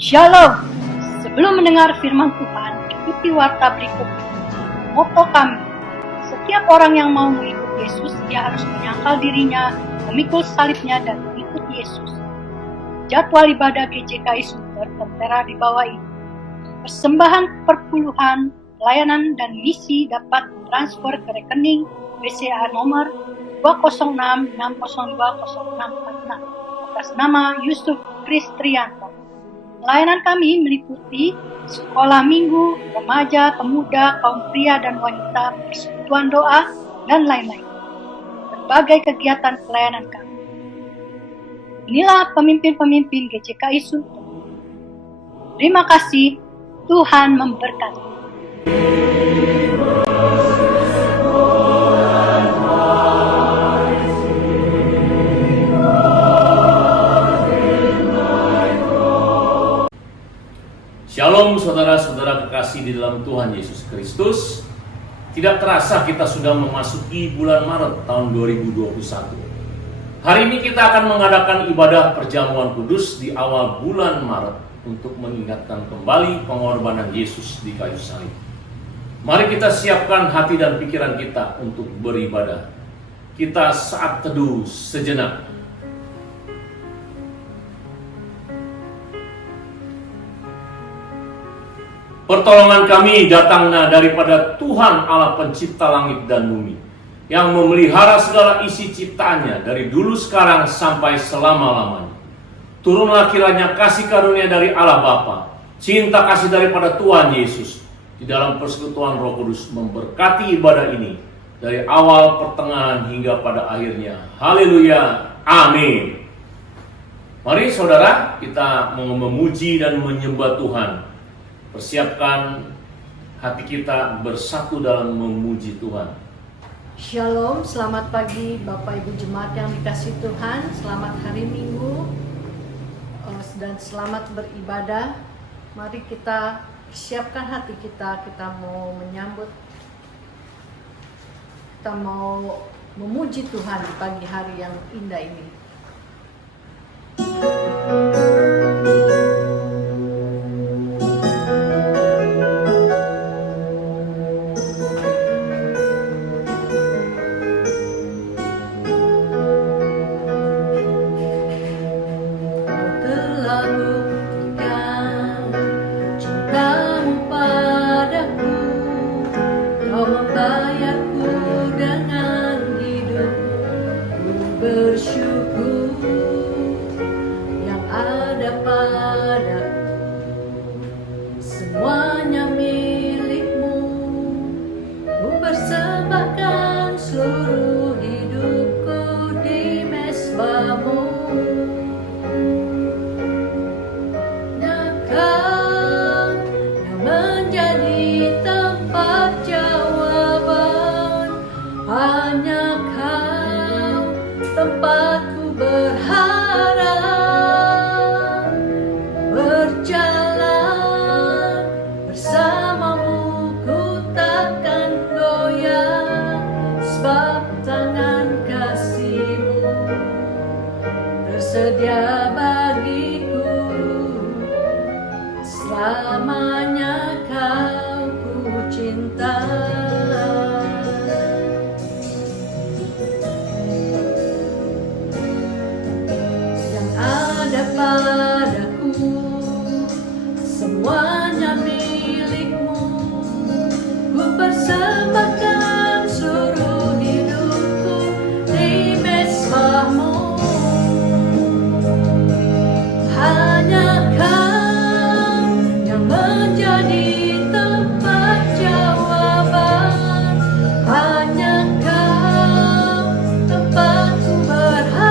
Shalom. Sebelum mendengar firman Tuhan, ikuti warta berikut. Moto kami, setiap orang yang mau mengikuti Yesus, dia harus menyangkal dirinya, memikul salibnya, dan mengikuti Yesus. Jadwal ibadah GCKI Sunter tertera di bawah ini. Persembahan perpuluhan, pelayanan, dan misi dapat transfer ke rekening BCA nomor 206602066 atas nama Yusuf Kristrianto. Pelayanan kami meliputi sekolah minggu, remaja, pemuda, kaum pria dan wanita, persekutuan doa, dan lain-lain. Berbagai kegiatan pelayanan kami. Inilah pemimpin-pemimpin GCKI Sunter. Terima kasih, Tuhan memberkati. Shalom saudara-saudara kekasih di dalam Tuhan Yesus Kristus. Tidak terasa kita sudah memasuki bulan Maret tahun 2021. Hari ini kita akan mengadakan ibadah perjamuan kudus di awal bulan Maret untuk mengingatkan kembali pengorbanan Yesus di kayu salib. Mari kita siapkan hati dan pikiran kita untuk beribadah. Kita saat teduh sejenak. Pertolongan kami datangnya daripada Tuhan Allah pencipta langit dan bumi, yang memelihara segala isi ciptaannya dari dulu sekarang sampai selama-lamanya. Turunlah kiranya kasih karunia dari Allah Bapa, cinta kasih daripada Tuhan Yesus, di dalam persekutuan Roh Kudus memberkati ibadah ini, dari awal, pertengahan, hingga pada akhirnya. Haleluya, amin. Mari saudara, kita mau memuji dan menyembah Tuhan. Persiapkan hati kita bersatu dalam memuji Tuhan. Shalom, selamat pagi Bapak Ibu Jemaat yang dikasihi Tuhan. Selamat hari Minggu dan selamat beribadah. Mari kita siapkan hati kita, kita mau menyambut, kita mau memuji Tuhan di pagi hari yang indah ini. Tempatku berharap, berjalan bersamamu, ku takkan goyah, sebab tangan kasih-Mu tersedia bagiku, selamanya Kau ku cinta. Padaku semuanya milik-Mu, ku persembahkan seluruh hidupku di mezbah-Mu. Hanya Kau yang menjadi tempat jawaban, hanya Kau tempatku berharap.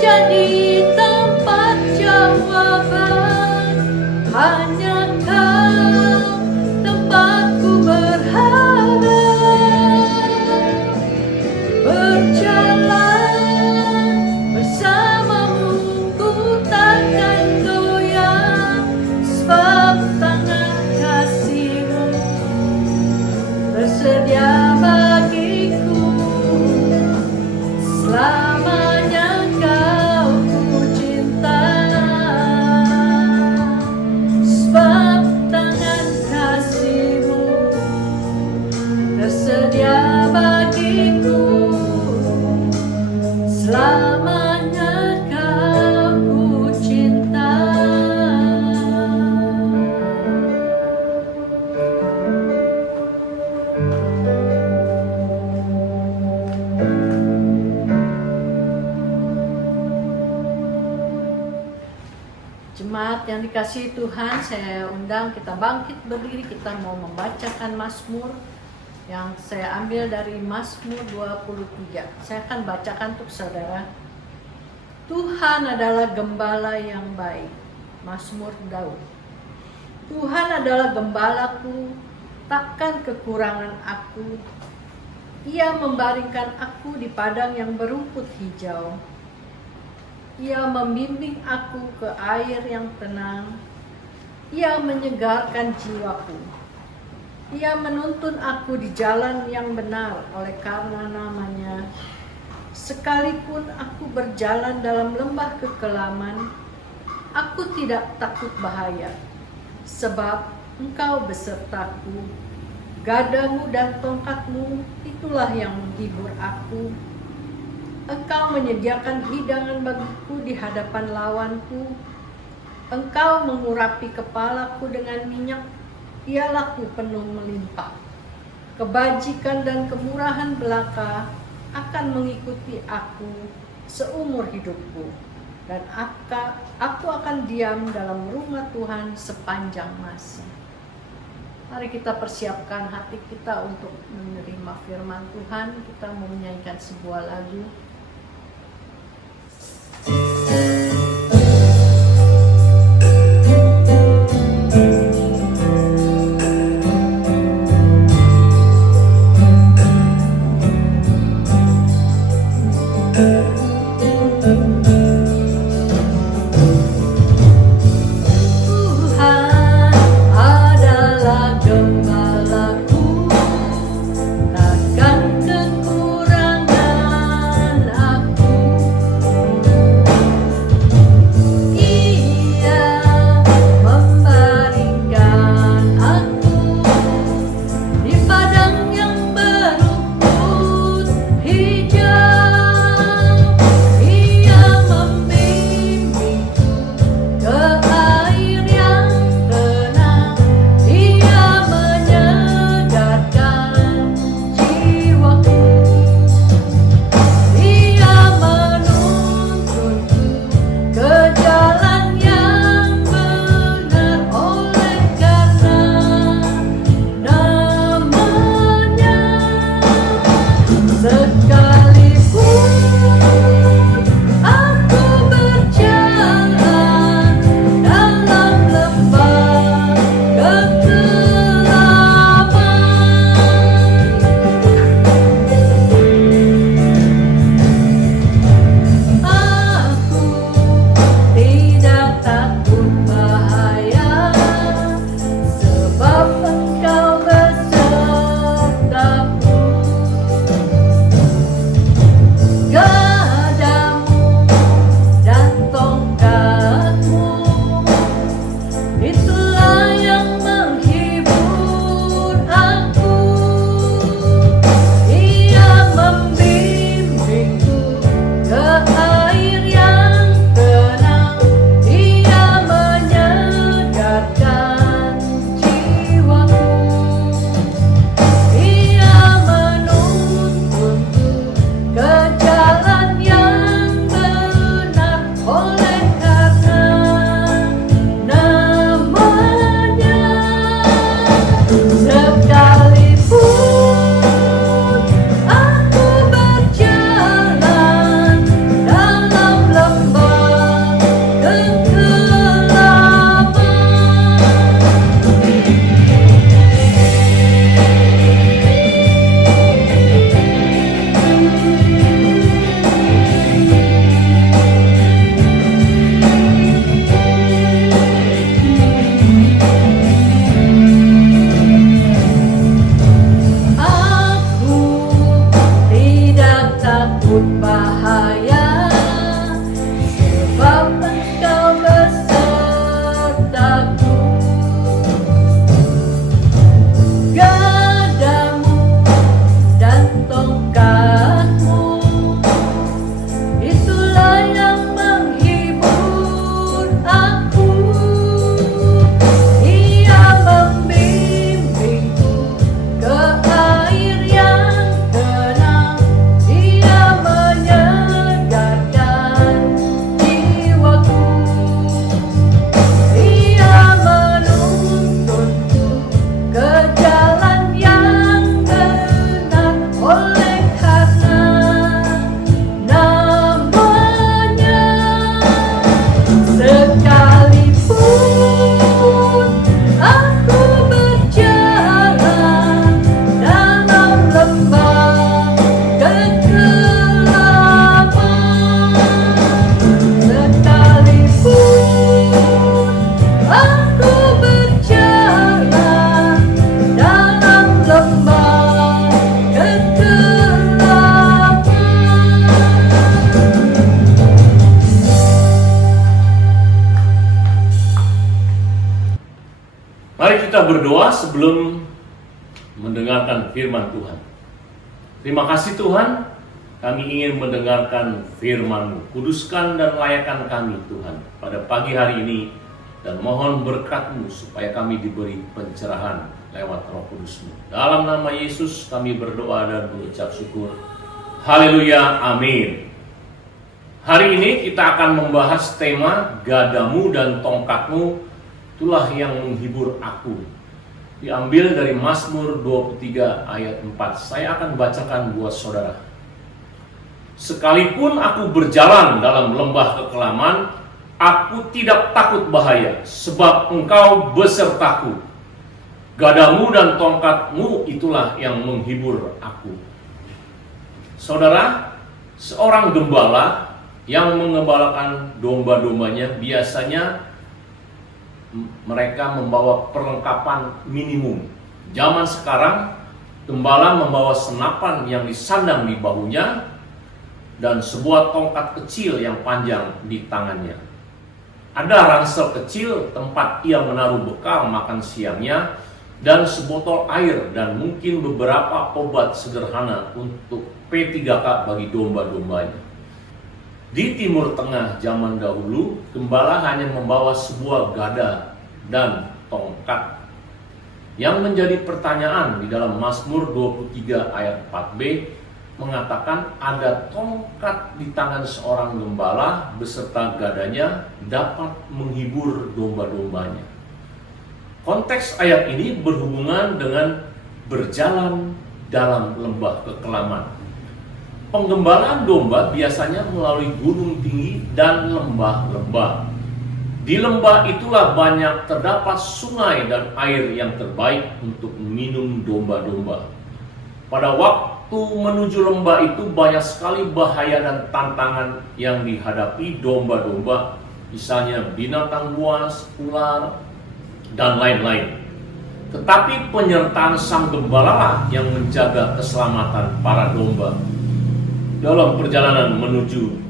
menjadi tempat jawaban. Hanya Kau tempatku berharap. Berjalan bersamamu ku takkan goyah, sebab tangan kasih-Mu tersedia bagiku. Selamanya Kau ku cinta, sebab tangan kasih-Mu tersedia bagiku. Selamanya Kau ku cinta. Jemaat yang dikasihi Tuhan, saya undang kita bangkit berdiri, kita mau membacakan Mazmur yang saya ambil dari Mazmur 23. Saya akan bacakan untuk saudara. Tuhan adalah gembala yang baik. Mazmur Daud. Tuhan adalah gembalaku, takkan kekurangan aku. Ia membaringkan aku di padang yang berumput hijau. Ia membimbing aku ke air yang tenang. Ia menyegarkan jiwaku. Ia menuntun aku di jalan yang benar oleh karena namanya. Sekalipun aku berjalan dalam lembah kekelaman, aku tidak takut bahaya, sebab Engkau besertaku. Gadamu dan tongkatmu, itulah yang menghibur aku. Engkau menyediakan hidangan bagiku di hadapan lawanku. Engkau mengurapi kepalaku dengan minyak, ia laku penuh melimpah. Kebajikan dan kemurahan belaka akan mengikuti aku seumur hidupku, dan aku akan diam dalam rumah Tuhan sepanjang masa. Mari kita persiapkan hati kita untuk menerima firman Tuhan. Kita mau menyanyikan sebuah lagu. Tuhan adalah gembalaku, takkan kekurangan aku. Mari kita berdoa sebelum mendengarkan firman Tuhan. Terima kasih Tuhan, kami ingin mendengarkan firman-Mu. Kuduskan dan layakan kami Tuhan pada pagi hari ini, dan mohon berkat-Mu supaya kami diberi pencerahan lewat Roh Kudus-Mu. Dalam nama Yesus kami berdoa dan mengucap syukur. Haleluya, amin. Hari ini kita akan membahas tema gadamu dan tongkatmu, itulah yang menghibur aku. Diambil dari Mazmur 23 ayat 4. Saya akan bacakan buat saudara. Sekalipun aku berjalan dalam lembah kekelaman, aku tidak takut bahaya, sebab Engkau besertaku. Gadamu dan tongkatmu itulah yang menghibur aku. Saudara, seorang gembala yang mengembalakan domba-dombanya biasanya mereka membawa perlengkapan minimum. Zaman sekarang, gembala membawa senapan yang disandang di bahunya dan sebuah tongkat kecil yang panjang di tangannya. Ada ransel kecil tempat ia menaruh bekal makan siangnya dan sebotol air dan mungkin beberapa obat sederhana untuk P3K bagi domba-dombanya. Di Timur Tengah zaman dahulu, gembala hanya membawa sebuah gada dan tongkat. Yang menjadi pertanyaan di dalam Mazmur 23 ayat 4b mengatakan ada tongkat di tangan seorang gembala beserta gadanya dapat menghibur domba-dombanya. Konteks ayat ini berhubungan dengan berjalan dalam lembah kekelaman. Penggembalaan domba biasanya melalui gunung tinggi dan lembah-lembah. Di lembah itulah banyak terdapat sungai dan air yang terbaik untuk minum domba-domba. Pada waktu menuju lembah itu banyak sekali bahaya dan tantangan yang dihadapi domba-domba, misalnya binatang buas, ular, dan lain-lain. Tetapi penyertaan sang gembala lah yang menjaga keselamatan para domba. Dalam perjalanan menuju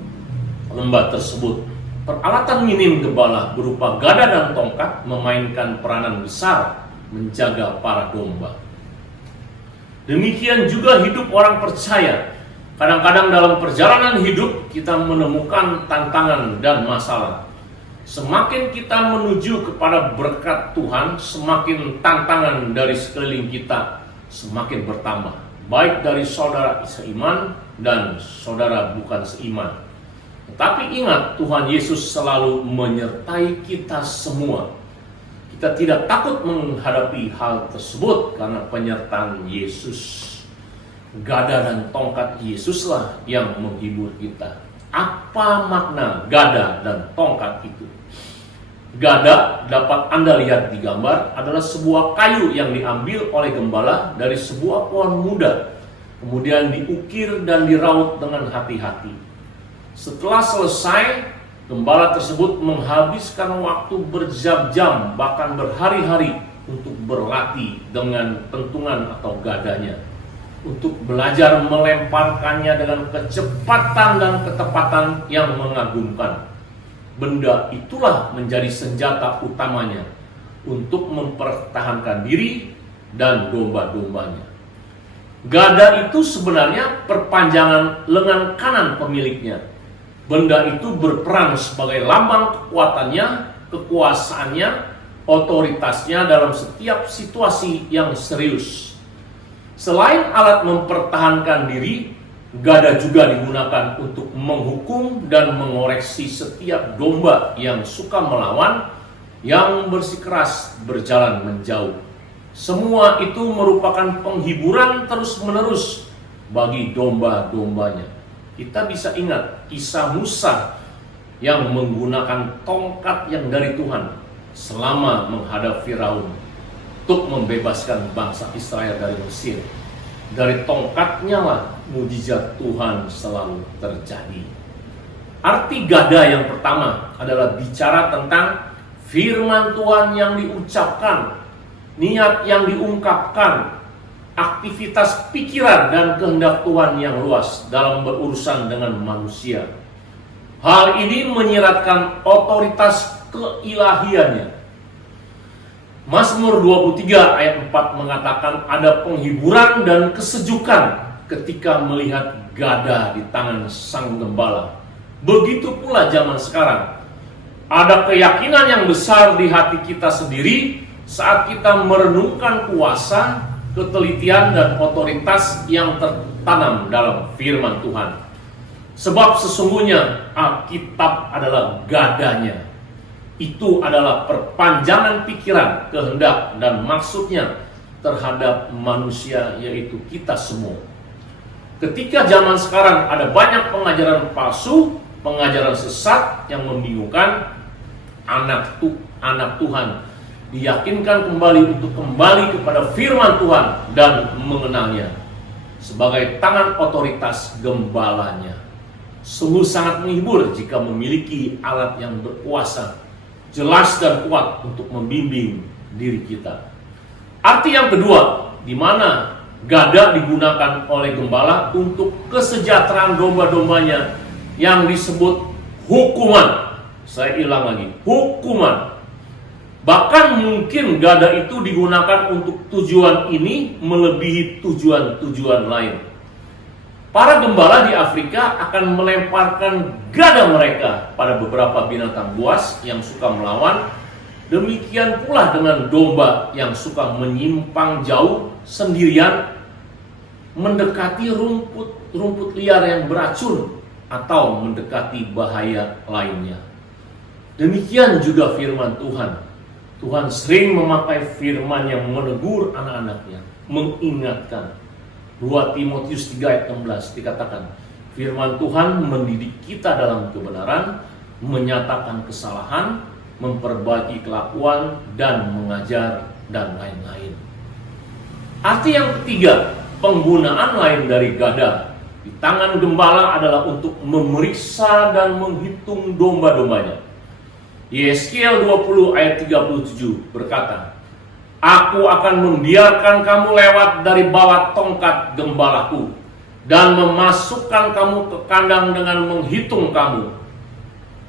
lembah tersebut, peralatan minim gembala berupa gada dan tongkat memainkan peranan besar menjaga para domba. Demikian juga hidup orang percaya. Kadang-kadang dalam perjalanan hidup kita menemukan tantangan dan masalah. Semakin kita menuju kepada berkat Tuhan, semakin tantangan dari sekeliling kita semakin bertambah. Baik dari saudara seiman dan saudara bukan seiman. Tetapi ingat, Tuhan Yesus selalu menyertai kita semua. Kita tidak takut menghadapi hal tersebut karena penyertaan Yesus. Gada dan tongkat Yesuslah yang menghibur kita. Apa makna gada dan tongkat itu? Gada dapat Anda lihat di gambar adalah sebuah kayu yang diambil oleh gembala dari sebuah pohon muda, kemudian diukir dan diraut dengan hati-hati. Setelah selesai, gembala tersebut menghabiskan waktu berjam-jam bahkan berhari-hari untuk berlatih dengan pentungan atau gadanya, untuk belajar melemparkannya dengan kecepatan dan ketepatan yang mengagumkan. Benda itulah menjadi senjata utamanya untuk mempertahankan diri dan domba-dombanya. Gada itu sebenarnya perpanjangan lengan kanan pemiliknya. Benda itu berperan sebagai lambang kekuatannya, kekuasaannya, otoritasnya dalam setiap situasi yang serius. Selain alat mempertahankan diri, gada juga digunakan untuk menghukum dan mengoreksi setiap domba yang suka melawan, yang bersikeras berjalan menjauh. Semua itu merupakan penghiburan terus-menerus bagi domba-dombanya. Kita bisa ingat kisah Musa yang menggunakan tongkat yang dari Tuhan selama menghadap Firaun untuk membebaskan bangsa Israel dari Mesir. Dari tongkatnya lah mujizat Tuhan selalu terjadi. Arti gada yang pertama adalah bicara tentang firman Tuhan yang diucapkan, niat yang diungkapkan, aktivitas pikiran dan kehendak Tuhan yang luas dalam berurusan dengan manusia. Hal ini menyiratkan otoritas keilahiannya. Mazmur 23 ayat 4 mengatakan ada penghiburan dan kesejukan ketika melihat gada di tangan sang gembala. Begitu pula zaman sekarang. Ada keyakinan yang besar di hati kita sendiri saat kita merenungkan kuasa, ketelitian, dan otoritas yang tertanam dalam firman Tuhan. Sebab sesungguhnya Alkitab adalah gadanya. Itu adalah perpanjangan pikiran, kehendak, dan maksudnya terhadap manusia, yaitu kita semua. Ketika zaman sekarang ada banyak pengajaran palsu, pengajaran sesat yang membingungkan, anak Tuhan diyakinkan kembali untuk kembali kepada firman Tuhan dan mengenalnya sebagai tangan otoritas gembalanya. Sungguh sangat menghibur jika memiliki alat yang berkuasa, jelas dan kuat untuk membimbing diri kita. Arti yang kedua, di mana gada digunakan oleh gembala untuk kesejahteraan domba-dombanya yang disebut hukuman. Saya ulang lagi, hukuman. Bahkan mungkin gada itu digunakan untuk tujuan ini melebihi tujuan-tujuan lain. Para gembala di Afrika akan melemparkan gada mereka pada beberapa binatang buas yang suka melawan. Demikian pula dengan domba yang suka menyimpang jauh sendirian mendekati rumput liar yang beracun atau mendekati bahaya lainnya. Demikian juga firman Tuhan. Tuhan sering memakai firman yang menegur anak-anaknya, mengingatkan. 2 Timotius 3 ayat 16 dikatakan, firman Tuhan mendidik kita dalam kebenaran, menyatakan kesalahan, memperbaiki kelakuan, dan mengajar, dan lain-lain. Arti yang ketiga, penggunaan lain dari gada di tangan gembala adalah untuk memeriksa dan menghitung domba-dombanya. Yeskiel 20 ayat 37 berkata, Aku akan membiarkan kamu lewat dari bawah tongkat gembalaku dan memasukkan kamu ke kandang dengan menghitung kamu.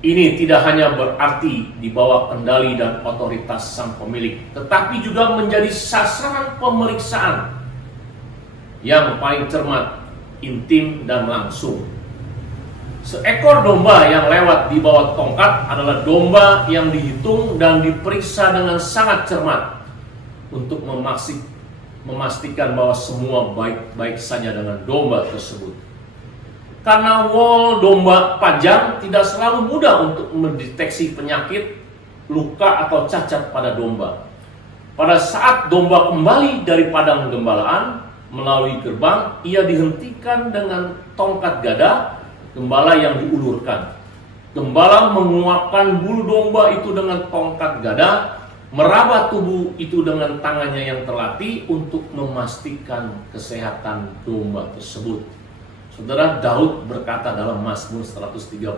Ini tidak hanya berarti di bawah kendali dan otoritas sang pemilik, tetapi juga menjadi sasaran pemeriksaan yang paling cermat, intim, dan langsung. Seekor domba yang lewat di bawah tongkat adalah domba yang dihitung dan diperiksa dengan sangat cermat untuk memastikan bahwa semua baik-baik saja dengan domba tersebut. Karena wol domba panjang, tidak selalu mudah untuk mendeteksi penyakit, luka, atau cacat pada domba. Pada saat domba kembali dari padang gembalaan melalui gerbang, ia dihentikan dengan tongkat gada gembala yang diulurkan. Gembala menguapkan bulu domba itu dengan tongkat gada, meraba tubuh itu dengan tangannya yang terlatih untuk memastikan kesehatan domba tersebut. Saudara, Daud berkata dalam Mazmur 139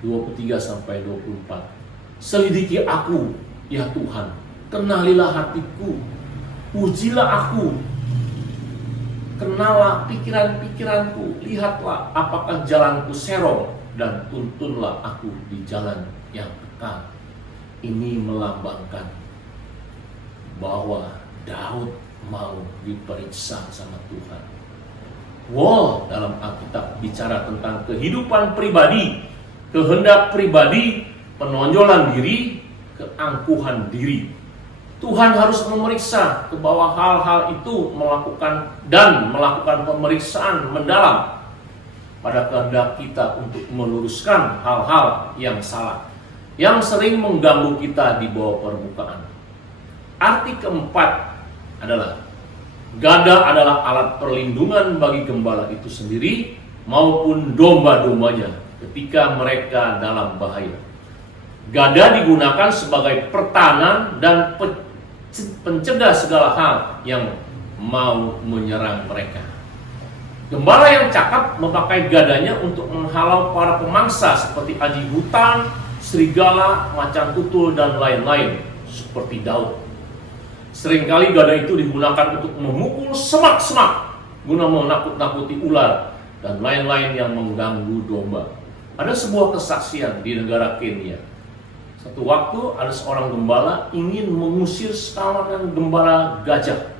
23-24, Selidiki aku, ya Tuhan, kenalilah hatiku, ujilah aku, kenalah pikiran-pikiranku, lihatlah apakah jalanku serong, dan tuntunlah aku di jalan yang kekal. Ini melambangkan bahwa Daud mau diperiksa sama Tuhan. Wow, dalam Alkitab bicara tentang kehidupan pribadi, kehendak pribadi, penonjolan diri, keangkuhan diri. Tuhan harus memeriksa ke bawah hal-hal itu, melakukan pemeriksaan mendalam pada kehendak kita untuk meluruskan hal-hal yang salah, yang sering mengganggu kita di bawah permukaan. Arti keempat adalah gada adalah alat perlindungan bagi gembala itu sendiri maupun domba-dombanya ketika mereka dalam bahaya. Gada digunakan sebagai pertahanan dan pencegah segala hal yang mau menyerang mereka. Gembala yang cakap memakai gadanya untuk menghalau para pemangsa seperti anjing hutan, serigala, macan tutul, dan lain-lain seperti Daud. Seringkali gada itu digunakan untuk memukul semak-semak guna menakut-nakuti ular dan lain-lain yang mengganggu domba. Ada sebuah kesaksian di negara Kenya. Satu waktu ada seorang gembala ingin mengusir sekawanan gembala gajah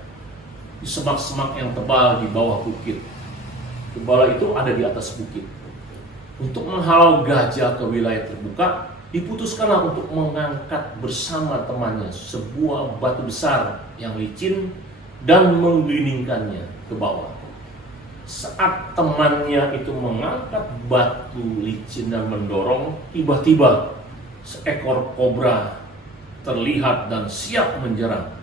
di semak-semak yang tebal di bawah bukit. Gembala itu ada di atas bukit. Untuk menghalau gajah ke wilayah terbuka, diputuskanlah untuk mengangkat bersama temannya sebuah batu besar yang licin dan menggelindingkannya ke bawah. Saat temannya itu mengangkat batu licin dan mendorong, tiba-tiba seekor kobra terlihat dan siap menyerang.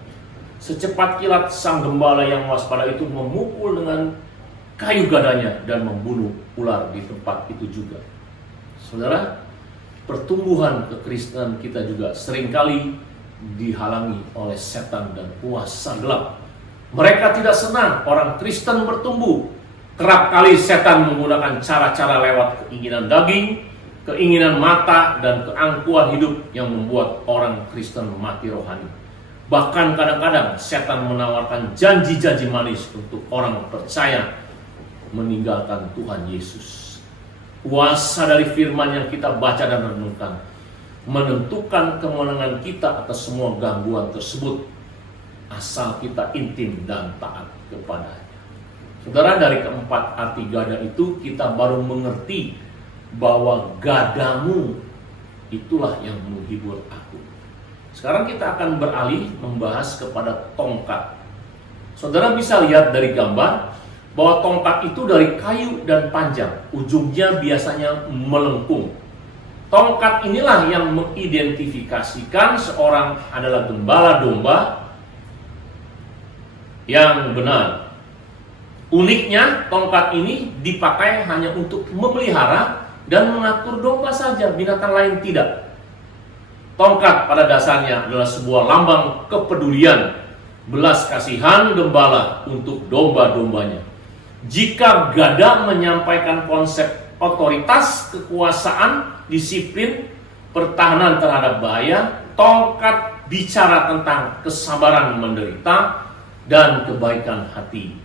Secepat kilat sang gembala yang waspada itu memukul dengan kayu gadanya dan membunuh ular di tempat itu juga. Saudara, pertumbuhan kekristenan kita juga seringkali dihalangi oleh setan dan kuasa gelap. Mereka tidak senang orang Kristen bertumbuh. Kerap kali setan menggunakan cara-cara lewat keinginan daging, keinginan mata, dan keangkuhan hidup yang membuat orang Kristen mati rohani. Bahkan kadang-kadang setan menawarkan janji-janji manis untuk orang percaya meninggalkan Tuhan Yesus. Kuasa dari firman yang kita baca dan renungkan menentukan kemenangan kita atas semua gangguan tersebut, asal kita intim dan taat kepadanya. Saudara, dari keempat arti gada itu kita baru mengerti bahwa gadamu itulah yang menghibur aku. Sekarang kita akan beralih membahas kepada tongkat. Saudara bisa lihat dari gambar bahwa tongkat itu dari kayu dan panjang, ujungnya biasanya melengkung. Tongkat inilah yang mengidentifikasikan seorang adalah gembala domba yang benar. Uniknya, tongkat ini dipakai hanya untuk memelihara dan mengatur domba saja, binatang lain tidak. Tongkat pada dasarnya adalah sebuah lambang kepedulian, belas kasihan gembala untuk domba-dombanya. Jika gada menyampaikan konsep otoritas, kekuasaan, disiplin, pertahanan terhadap bahaya, tongkat bicara tentang kesabaran menderita dan kebaikan hati.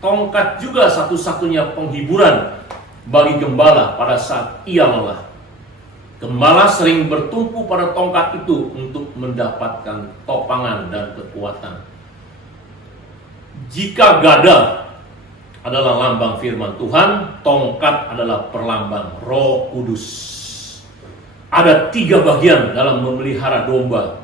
Tongkat juga satu-satunya penghiburan bagi gembala pada saat ia lelah. Gembala sering bertumpu pada tongkat itu untuk mendapatkan topangan dan kekuatan. Jika gada adalah lambang firman Tuhan, tongkat adalah perlambang Roh Kudus. Ada 3 bagian dalam memelihara domba.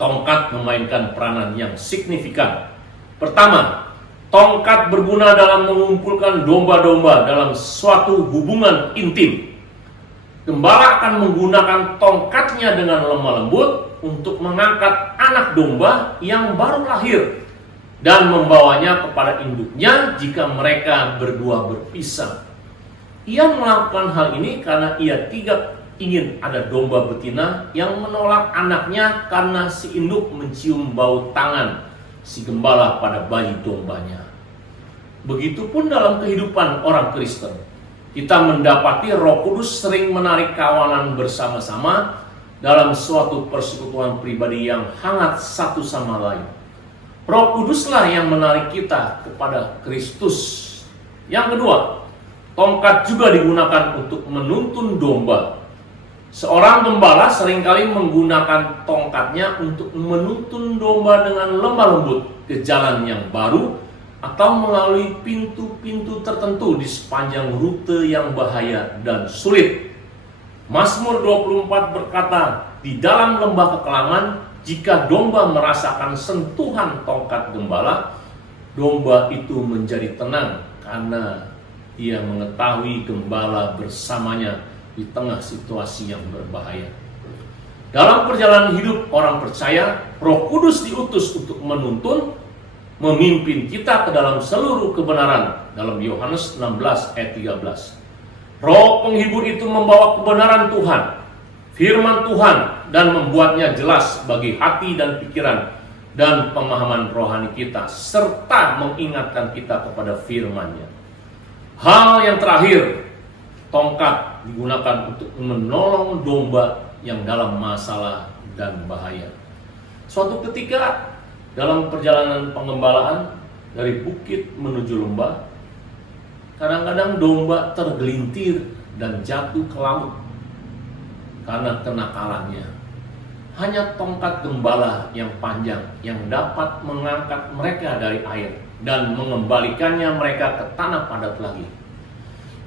Tongkat memainkan peranan yang signifikan. Pertama, tongkat berguna dalam mengumpulkan domba-domba dalam suatu hubungan intim. Gembala akan menggunakan tongkatnya dengan lemah lembut untuk mengangkat anak domba yang baru lahir dan membawanya kepada induknya jika mereka berdua berpisah. Ia melakukan hal ini karena ia tidak ingin ada domba betina yang menolak anaknya karena si induk mencium bau tangan si gembala pada bayi dombanya. Begitupun dalam kehidupan orang Kristen. Kita mendapati Roh Kudus sering menarik kawanan bersama-sama dalam suatu persekutuan pribadi yang hangat satu sama lain. Roh Kuduslah yang menarik kita kepada Kristus. Yang kedua, tongkat juga digunakan untuk menuntun domba. Seorang gembala seringkali menggunakan tongkatnya untuk menuntun domba dengan lemah lembut ke jalan yang baru atau melalui pintu-pintu tertentu di sepanjang rute yang bahaya dan sulit. Mazmur 24 berkata, di dalam lembah kekelaman, jika domba merasakan sentuhan tongkat gembala, domba itu menjadi tenang karena ia mengetahui gembala bersamanya di tengah situasi yang berbahaya. Dalam perjalanan hidup orang percaya, Roh Kudus diutus untuk menuntun, memimpin kita ke dalam seluruh kebenaran. Dalam Yohanes 16 ayat 13. Roh penghibur itu membawa kebenaran Tuhan, firman Tuhan, dan membuatnya jelas bagi hati dan pikiran dan pemahaman rohani kita, serta mengingatkan kita kepada firman-Nya. Hal yang terakhir, tongkat digunakan untuk menolong domba yang dalam masalah dan bahaya. Suatu ketika dalam perjalanan pengembalaan dari bukit menuju lembah, kadang-kadang domba tergelintir dan jatuh ke laut. karena kenakalannya. Hanya tongkat gembala yang panjang yang dapat mengangkat mereka dari air dan mengembalikannya mereka ke tanah padat lagi.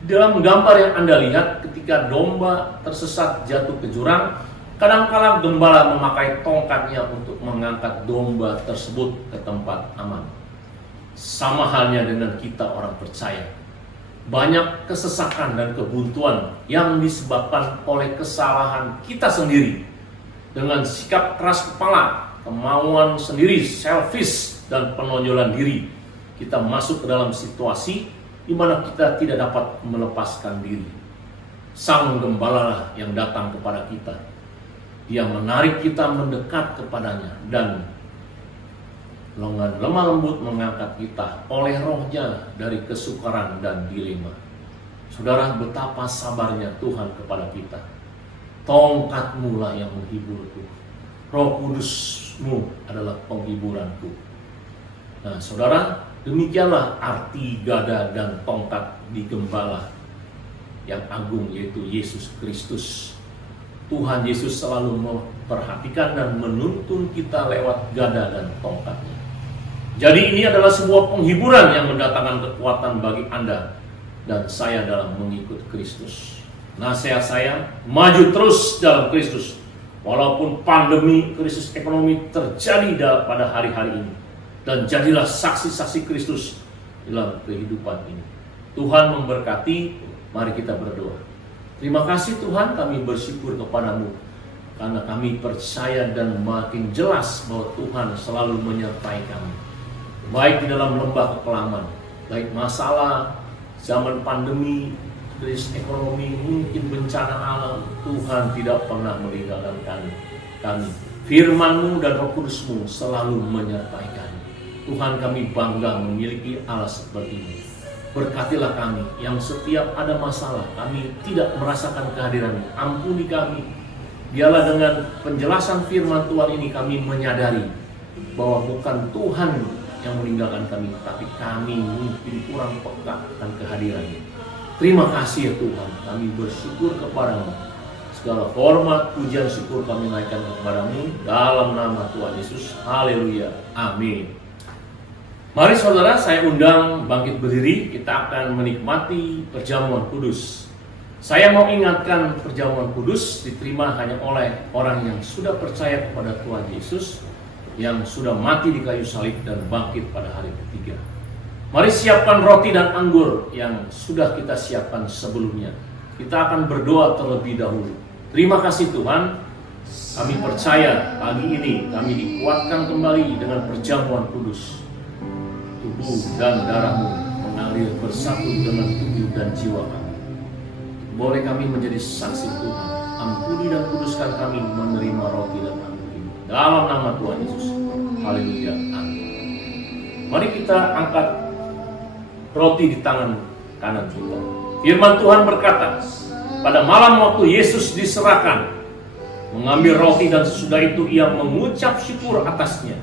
Dalam gambar yang Anda lihat, ketika domba tersesat jatuh ke jurang, kadangkala gembala memakai tongkatnya untuk mengangkat domba tersebut ke tempat aman. Sama halnya dengan kita orang percaya. Banyak kesesakan dan kebuntuan yang disebabkan oleh kesalahan kita sendiri. Dengan sikap keras kepala, kemauan sendiri, selfish, dan penonjolan diri, kita masuk ke dalam situasi di mana kita tidak dapat melepaskan diri. Sang gembala yang datang kepada kita. Dia menarik kita mendekat kepadanya dan lengan lemah lembut mengangkat kita oleh rohnya dari kesukaran dan dilema. Saudara, betapa sabarnya Tuhan kepada kita. Tongkatmu lah yang menghiburku. Roh Kudusmu adalah penghiburanku. Nah, saudara, demikianlah arti gada dan tongkat di gembala yang agung, yaitu Yesus Kristus. Tuhan Yesus selalu memperhatikan dan menuntun kita lewat gada dan tongkatnya. Jadi ini adalah sebuah penghiburan yang mendatangkan kekuatan bagi Anda dan saya dalam mengikut Kristus. Nasihat saya, maju terus dalam Kristus. Walaupun pandemi, krisis ekonomi terjadi pada hari-hari ini. Dan jadilah saksi-saksi Kristus dalam kehidupan ini. Tuhan memberkati, mari kita berdoa. Terima kasih Tuhan, kami bersyukur kepadamu. Karena kami percaya dan makin jelas bahwa Tuhan selalu menyertai kami. Baik di dalam lembah kekelaman, baik masalah, zaman pandemi, krisis ekonomi, mungkin bencana alam, Tuhan tidak pernah meninggalkan kami. Firman-Mu dan Roh Kudus-Mu selalu menyertai kami. Tuhan, kami bangga memiliki Allah seperti ini. Berkatilah kami yang setiap ada masalah, kami tidak merasakan kehadiran-Mu. Ampuni kami. Biarlah dengan penjelasan firman Tuhan ini kami menyadari bahwa bukan Tuhan yang meninggalkan kami, tapi kami mungkin kurang peka akan kehadiran-Mu. Terima kasih ya Tuhan, kami bersyukur kepadamu. Segala hormat, pujian, syukur kami naikkan kepadamu dalam nama Tuhan Yesus. Haleluya, amin. Mari saudara, saya undang bangkit berdiri, kita akan menikmati perjamuan kudus. Saya mau ingatkan, perjamuan kudus diterima hanya oleh orang yang sudah percaya kepada Tuhan Yesus, yang sudah mati di kayu salib dan bangkit pada hari ketiga. Mari siapkan roti dan anggur yang sudah kita siapkan sebelumnya. Kita akan berdoa terlebih dahulu. Terima kasih Tuhan, kami percaya pagi ini kami dikuatkan kembali dengan perjamuan kudus. Tubuh dan darah-Mu mengalir bersatu dengan tubuh dan jiwa kami. Boleh kami menjadi saksi Tuhan. Ampuni dan kuduskan kami menerima roti dan anggur ini. Dalam nama Tuhan Yesus. Haleluya. Amin. Mari kita angkat roti di tangan kanan kita. Firman Tuhan berkata, pada malam waktu Yesus diserahkan, mengambil roti dan sesudah itu ia mengucap syukur atasnya.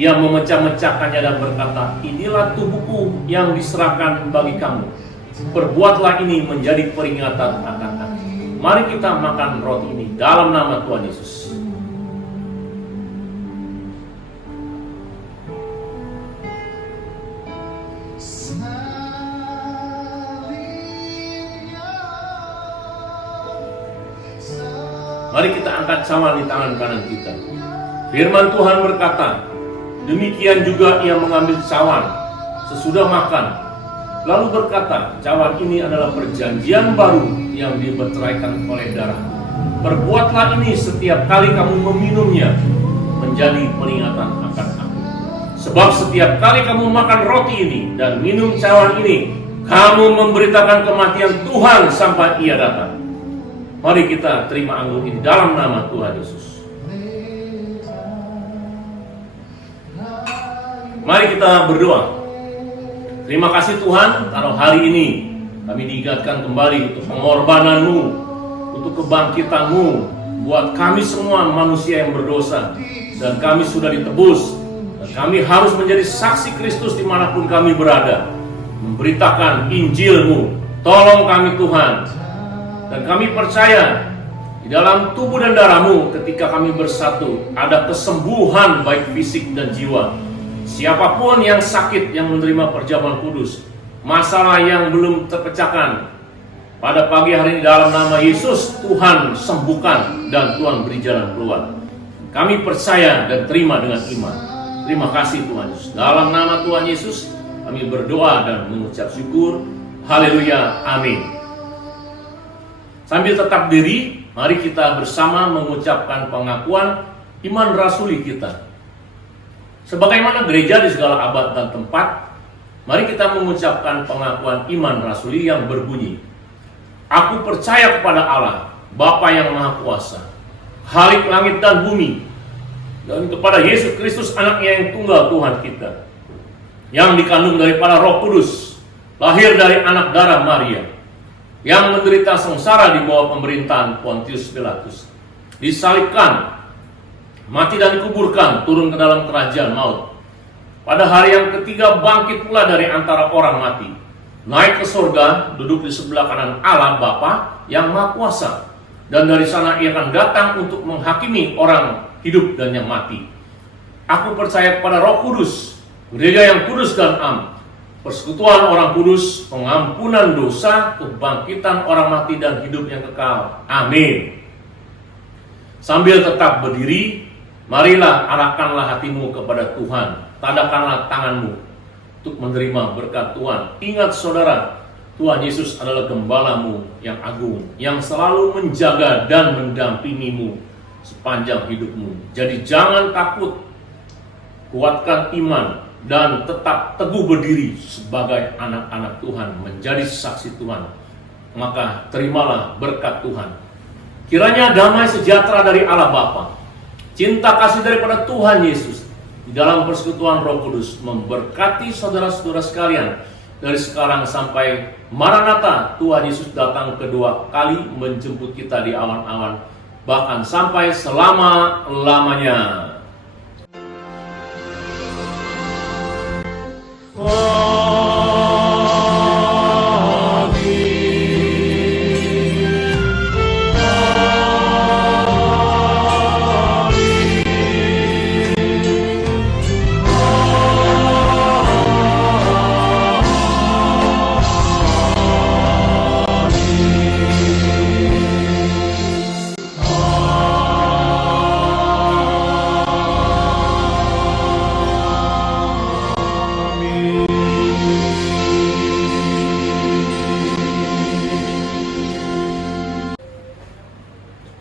Ia memecah-mecahkannya dan berkata, inilah tubuhku yang diserahkan bagi kamu. Perbuatlah ini menjadi peringatan akan aku. Mari kita makan roti ini dalam nama Tuhan Yesus. Mari kita angkat cawan di tangan kanan kita. Firman Tuhan berkata, demikian juga ia mengambil cawan sesudah makan. Lalu berkata, cawan ini adalah perjanjian baru yang dimeteraikan oleh darah. Perbuatlah ini setiap kali kamu meminumnya menjadi peringatan akan aku. Sebab setiap kali kamu makan roti ini dan minum cawan ini, kamu memberitakan kematian Tuhan sampai ia datang. Mari kita terima anggur ini dalam nama Tuhan Yesus. Mari kita berdoa. Terima kasih Tuhan, kalau hari ini kami diingatkan kembali untuk pengorbanan-Mu, untuk kebangkitan-Mu, buat kami semua manusia yang berdosa, dan kami sudah ditebus, dan kami harus menjadi saksi Kristus dimanapun kami berada, memberitakan Injil-Mu. Tolong kami Tuhan, dan kami percaya Di dalam tubuh dan darahmu ketika kami bersatu, ada kesembuhan baik fisik dan jiwa. Siapapun yang sakit yang menerima perjamuan kudus, masalah yang belum terpecahkan, pada pagi hari ini dalam nama Yesus, Tuhan sembuhkan dan Tuhan beri jalan keluar. Kami percaya dan terima dengan iman. Terima kasih Tuhan Yesus. Dalam nama Tuhan Yesus, kami berdoa dan mengucap syukur. Haleluya, amin. Sambil tetap diri, mari kita bersama mengucapkan pengakuan iman rasuli kita. Sebagaimana gereja di segala abad dan tempat, mari kita mengucapkan pengakuan iman rasuli yang berbunyi, aku percaya kepada Allah, Bapa yang Maha Kuasa, Khalik langit dan bumi, dan kepada Yesus Kristus anaknya yang tunggal Tuhan kita, yang dikandung daripada Roh Kudus, lahir dari anak darah Maria, yang menderita sengsara di bawah pemerintahan Pontius Pilatus, disalibkan, mati dan dikuburkan, turun ke dalam kerajaan maut. Pada hari yang ketiga bangkit pula dari antara orang mati, naik ke surga, duduk di sebelah kanan Allah Bapa yang Maha Kuasa, dan dari sana ia akan datang untuk menghakimi orang hidup dan yang mati. Aku percaya kepada Roh Kudus, gereja yang kudus dan am, persekutuan orang kudus, pengampunan dosa, kebangkitan orang mati dan hidup yang kekal. Amin. Sambil tetap berdiri, marilah arahkanlah hatimu kepada Tuhan, tadakanlah tanganmu untuk menerima berkat Tuhan. Ingat saudara, Tuhan Yesus adalah gembalamu yang agung, yang selalu menjaga dan mendampingimu sepanjang hidupmu. Jadi jangan takut, kuatkan iman, dan tetap teguh berdiri sebagai anak-anak Tuhan, menjadi saksi Tuhan. Maka terimalah berkat Tuhan. Kiranya damai sejahtera dari Allah Bapa, cinta kasih daripada Tuhan Yesus, di dalam persekutuan Roh Kudus memberkati saudara-saudara sekalian dari sekarang sampai Maranatha, Tuhan Yesus datang kedua kali menjemput kita di awan-awan, bahkan sampai selama-lamanya.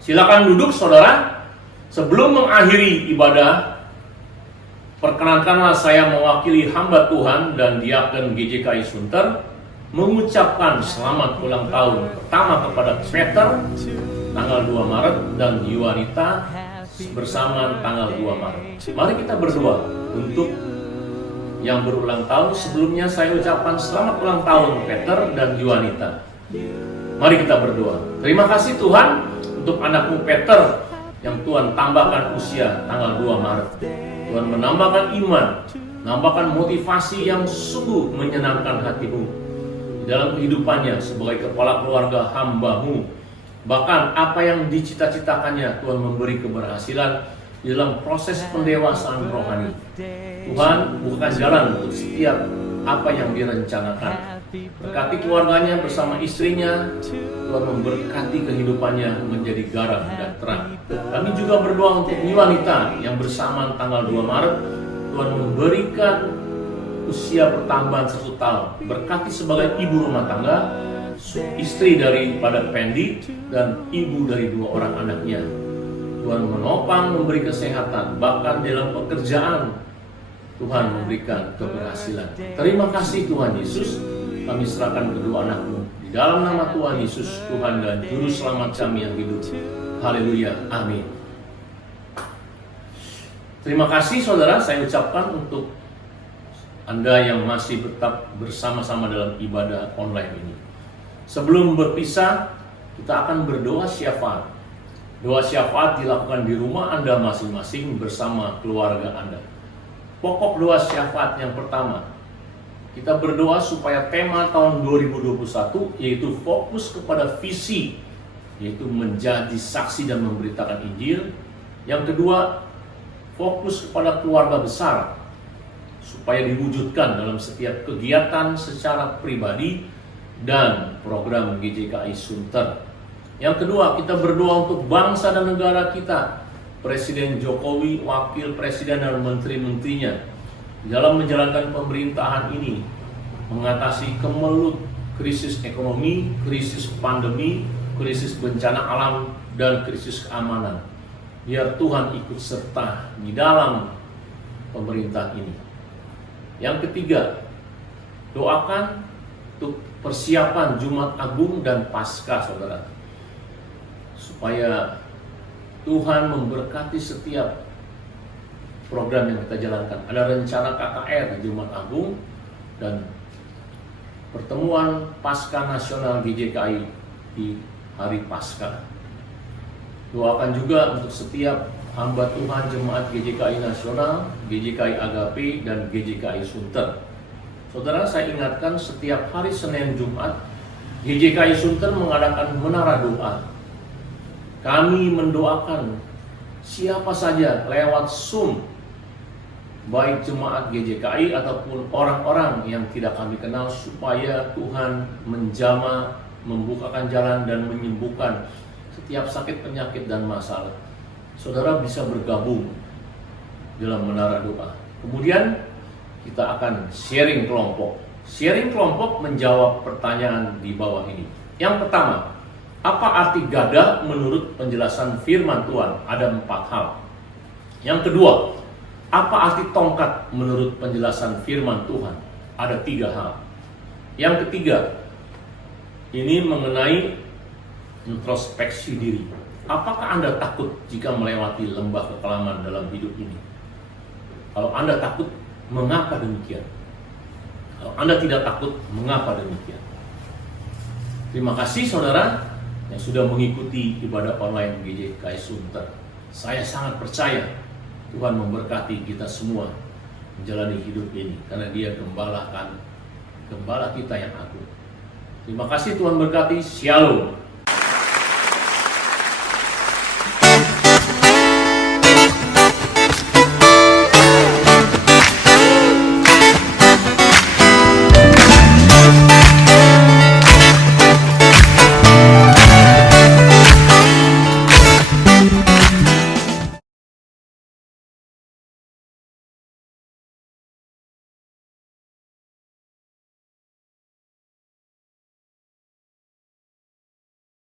Silakan duduk saudara. Sebelum mengakhiri ibadah, perkenankanlah saya mewakili hamba Tuhan dan diaken GJKI Sunter mengucapkan selamat ulang tahun pertama kepada Peter tanggal 2 Maret dan Yuanita bersama tanggal 2 Maret. Mari kita berdoa untuk yang berulang tahun. Sebelumnya saya ucapkan selamat ulang tahun Peter dan Yuanita. Mari kita berdoa. Terima kasih Tuhan untuk anakmu Peter yang Tuhan tambahkan usia tanggal 2 Maret. Tuhan menambahkan iman, menambahkan motivasi yang sungguh menyenangkan hatimu di dalam kehidupannya sebagai kepala keluarga hamba-Mu. Bahkan apa yang dicita-citakannya Tuhan memberi keberhasilan di dalam proses pendewasaan rohani. Tuhan bukakan jalan untuk setiap apa yang direncanakan. Berkati keluarganya bersama istrinya. Tuhan memberkati kehidupannya menjadi garam dan terang. Kami juga berdoa untuk wanita yang bersamaan tanggal 2 Maret. Tuhan memberikan usia pertambahan 1 tahun. Berkati sebagai ibu rumah tangga, istri daripada Pendi, dan ibu dari 2 orang anaknya. Tuhan menopang, memberi kesehatan, bahkan dalam pekerjaan Tuhan memberikan keberhasilan. Terima kasih Tuhan Yesus. Kami serahkan kedua anakmu di dalam nama Tuhan Yesus, Tuhan dan Juru Selamat kami yang hidup. Haleluya, amin. Terima kasih saudara, saya ucapkan untuk Anda yang masih tetap bersama-sama dalam ibadah online ini. Sebelum berpisah, kita akan berdoa syafaat. Doa syafaat dilakukan di rumah Anda masing-masing bersama keluarga Anda. Pokok doa syafaat yang pertama, kita berdoa supaya tema tahun 2021 yaitu fokus kepada visi yaitu menjadi saksi dan memberitakan Injil. Yang kedua, fokus kepada keluarga besar, supaya diwujudkan dalam setiap kegiatan secara pribadi dan program GJKI Sunter. Yang kedua, kita berdoa untuk bangsa dan negara kita, Presiden Jokowi, Wakil Presiden dan Menteri-menterinya dalam menjalankan pemerintahan ini, mengatasi kemelut krisis ekonomi, krisis pandemi, krisis bencana alam, dan krisis keamanan. Biar Tuhan ikut serta di dalam pemerintah ini. Yang ketiga, doakan untuk persiapan Jumat Agung dan Paskah, saudara, supaya Tuhan memberkati setiap program yang kita jalankan. Ada rencana KKR di Jumat Agung dan pertemuan Paskah Nasional GJKI di hari Paskah. Doakan juga untuk setiap hamba Tuhan jemaat GJKI Nasional, GJKI Agape, dan GJKI Sunter. Saudara, saya ingatkan setiap hari Senin Jumat GJKI Sunter mengadakan menara doa. Kami mendoakan siapa saja lewat Zoom, baik jemaat GJKI ataupun orang-orang yang tidak kami kenal, supaya Tuhan menjamah, membukakan jalan dan menyembuhkan setiap sakit, penyakit, dan masalah. Saudara bisa bergabung dalam menara doa. Kemudian kita akan sharing kelompok. Sharing kelompok menjawab pertanyaan di bawah ini. Yang pertama, apa arti gada menurut penjelasan firman Tuhan? Ada 4 hal. Yang kedua, apa arti tongkat menurut penjelasan firman Tuhan? Ada 3 hal. Yang ketiga, ini mengenai introspeksi diri. Apakah Anda takut jika melewati lembah kekelaman dalam hidup ini? Kalau Anda takut, mengapa demikian? Kalau Anda tidak takut, mengapa demikian? Terima kasih saudara yang sudah mengikuti ibadah online GJKI Sunter. Saya sangat percaya Tuhan memberkati kita semua menjalani hidup ini, karena Dia gembala kita yang agung. Terima kasih, Tuhan berkati. Shalom.